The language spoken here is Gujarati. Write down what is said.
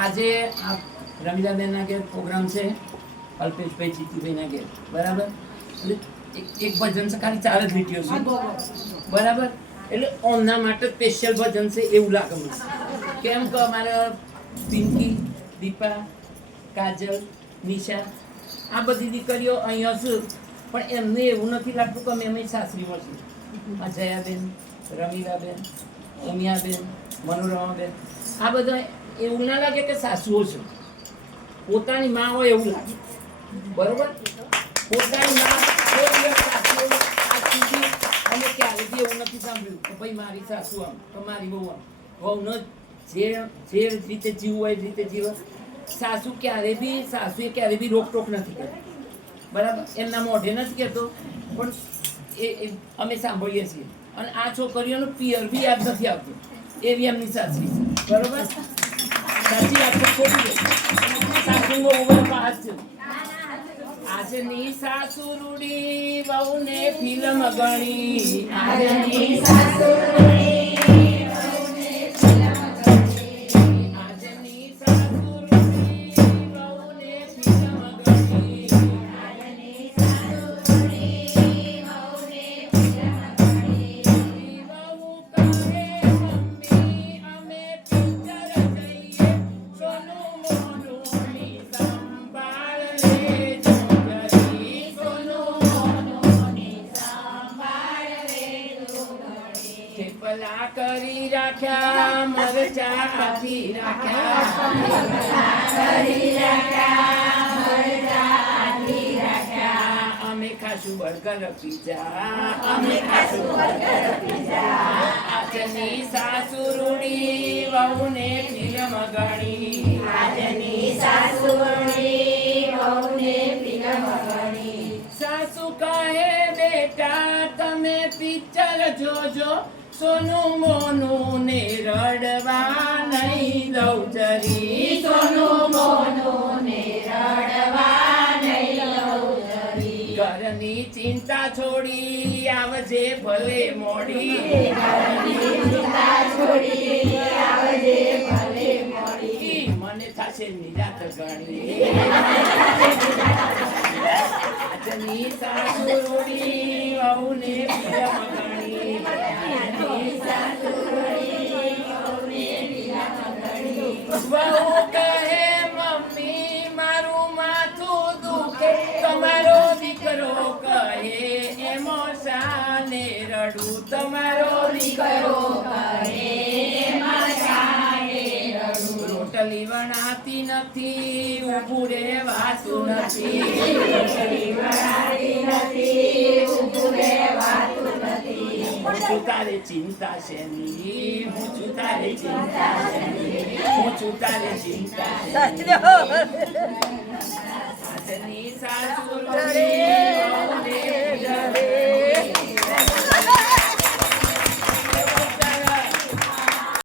આજે આ રમીલાબેનના ઘેર પ્રોગ્રામ છે, અલ્પેશભાઈ જીતુભાઈના ઘેર, બરાબર. એટલે એક ભજન છે, ખાલી 4 જ લીટીઓ છે, બરાબર. એટલે ઓમના માટે સ્પેશિયલ ભજન છે એવું લાગે મને. કેમ કે અમારા પિંકી, દીપા, કાજલ, નિશા આ બધી દીકરીઓ અહીંયા છે, પણ એમને એવું નથી લાગતું કે અમે સાસરીમાં છીએ. આ જયાબેન, રમીલાબેન, ઉમિયાબેન, મનોરમાબેન આ બધા એવું ના લાગે કે સાસુઓ છે, પોતાની માં હોય એવું લાગે, બરોબર. પોતાની માં કોઈ દિવસ સાસુ આજ સુધી અમે ક્યારેય એવું નથી સાંભળ્યું કે ભાઈ મારી સાસુ આમ કે મારી બહુ આમ. વહુનો જે રીતે જીવવું હોય એ રીતે જીવે. સાસુએ ક્યારેય બી રોકટોક નથી કરતી, બરાબર. એમના મોઢે નથી કહેતો, પણ એ અમે સાંભળીએ છીએ. અને આ છોકરીઓનું પિયર બી યાદ નથી આવતું, એવી એમની સાસરી છે, બરોબર. સાચી વાત છે, ખોટી સાસુનો ઉમર પાસ છે. આજની સાસુ રૂડી બહુને ફિલ્મ ગણી, આજની સાસુ રૂડી બહુને ફિલ્મ ગણી, આજની સાસુ રૂડી બહુને ફિલ્મ ગણી, આજની સાસુ રૂડી બહુને ફિલ્મ ગણી. બહુ કહે મમ્મી અમે પિક્ચર જઈએ, સોનું મોનુની સંભાળ લેજો. થેપલા કરી રાખ્યા, મરચા આથી રાખ્યા, કરી રાખ્યા, મરચા આથી રાખ્યા. અમે ખાશું બર્ગર પીઝા, અમે ખાશું બર્ગર પીઝા. આજની સાસુ રૂડી વહુને ફિલ્મ ગણી, આજની સાસુ રૂડી વહુને ફિલ્મ ગણી. સાસુ કહે બેટા તમે પિક્ચર જોજો, સોનું મોનું ને રડવા નહીં દઉં જરી, સોનું મોનું ને રડવા નહીં દઉં જરી. ઘરની ચિંતા છોડી આવજે ભલે મોડી, ઘરની ચિંતા છોડી આવજે ભલે મોડી. મને થશે નિરાત ગણી, આજની સાસુ રૂડી વહુને ફિલ્મ ગણી, આજની સાસુ રૂડી વહુને ફિલ્મ ગણી. વહુ કહે મમ્મી મારું માથું દુખે, તમારો દીકરો કહે એમો શાને રડું, તમારો દીકરો કહે એમાં શાને રડું. રોટલી વણાતી નથી, ઊભું રહેવાતું નથી, રોટલી વણાતી નથી, ઊભું રહેવાતું નથી. હું છું તારે ચિંતા શેની, હું છું તારે ચિંતા શેની, હું છું તારે ચિંતા શેની. આજની સાસુ